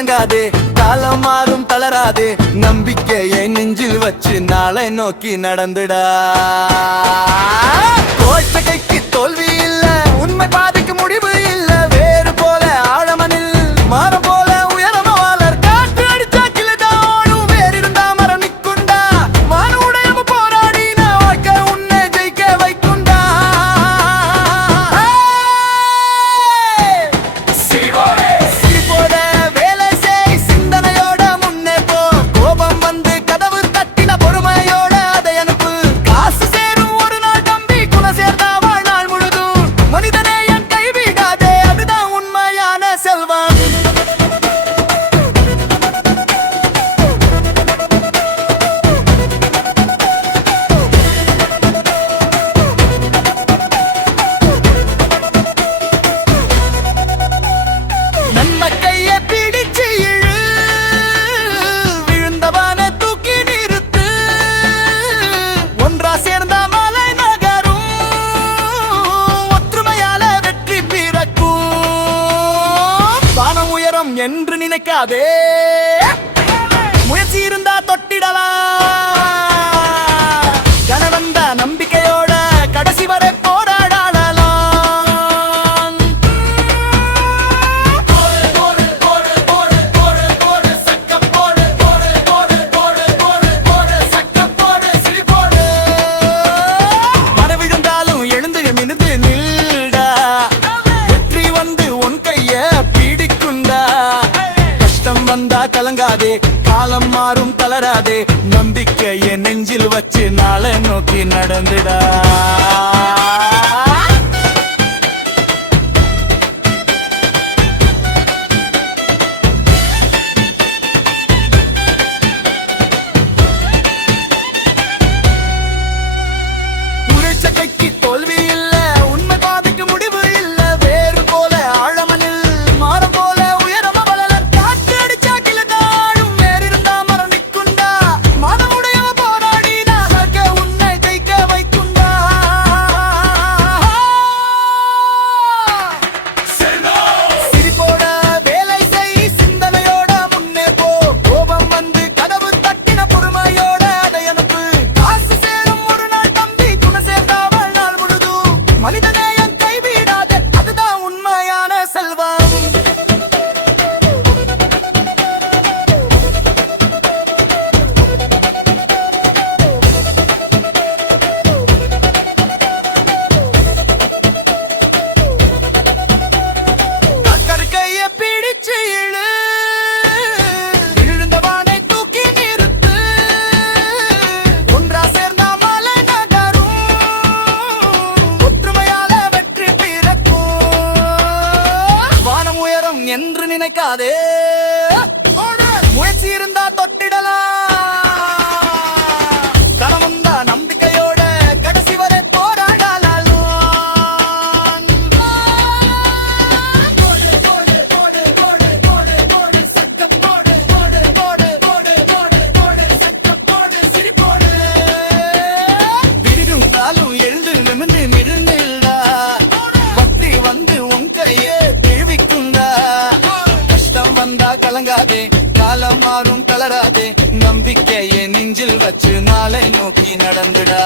கலங்காதே, காலம் மாறும் தளராதே, நம்பிக்கையை நெஞ்சில் வச்சு நாளை நோக்கி நடந்துடா. கோச்சகைக்கு தோல்வி இல்ல, உண்மை பாதைக்கு முடிவு இல்ல, வேறு போல ஆழமனில் மாறம் போல உயரமா வாழர். காற்று அடிச்சா கிளதான் ஓடும், வேறு இருந்தா மரம் நிக்குண்டா. மன உடையம போராடின வாழ்க்கை உன்னை ஜெயிக்க வைக்குண்டா. சிரிப்போட வேலை செய், சிந்தனையோட முன்னே போ. கோபம் வந்து கதவு தட்டின பொறுமையோட அதை அனுப்பு. காசு சேரும் ஒரு நாள் தம்பி, குணம் சேர்ந்தா வாழ்நாள் முழுதும். மனிதனே என் கைவிடாதே, அதுதான் உண்மையான செல்வம். நன்மை கையை பிடிச்சு இழு, விழுந்தவனை தூக்கி நிறுத்து. ஒன்றா சேர்ந்த மலை நகரும், ஒற்றுமையால வெற்றி பிறக்கும். வானம் உயரம் என்று நினைக்காதே, முயற்சி இருந்தா தொட்டிடலாம். கனவந்த நம்பிக்கையோட கடைசி வரை போராடலாம். மனவிழுந்தாலும் எழுந்து மினுந்து நில்டா, வெற்றி வந்து உன் கைய பிடிக்குண்டா. கஷ்டம் வந்தா கலங்காதே, காலம் மாறும் தளராதே, நம்பிக்கையை நெஞ்சில் வச்சு நாளை நோக்கி நடந்துடா. முயற்சிக்கு தோல்வி இல்ல, உண்மை பாதைக்கு முடிவு இல்ல, வேறு போல ஆழமனில் மாறம் போல உயரமா வளர. காற்று அடிச்சா கிளதாடும், வேறு இருந்தா மரம் நிக்குண்டா. மனமுடையவ போராடினா வாழ்க்கை உன்னை ஜெயிக்க வைக்குண்டா. சிரிப்போட வேலை செய், சிந்தனையோட முன்னே போ. கோபம் வந்து கதவு தட்டின பொறுமையோட அதை அனுப்பு. காசு சேரும் ஒரு நாள் தம்பி, குணம் சேர்ந்தா வாழ்நாள் முழுதும். மனிதனே என் கைவிடாதே, அதுதான் உண்மையான செல்வம். கையை பிடிச்சு இழு, விழுந்தவனை தூக்கி நிறுத்து. ஒன்றா சேர்ந்த மலை நகரும், ஒற்றுமையால வெற்றி பிறக்கும். வானம் உயரம் என்று நினைக்காதே, முயற்சி இருந்தா தொட்டிடலாம். கனவந்த நம்பிக்கையோட கடைசி வரை போராடலாம். விடிருந்தாலும் எழுந்து நிமிர்ந்து நிறுந்தா, பற்றி வந்து உன் கையை பிழிவிக்குண்டா. கஷ்டம் வந்தா கலங்காதே, காலம் மாறும் தளராதே, நம்பிக்கையை நெஞ்சில் வச்சு நாளை நோக்கி நடந்துடா.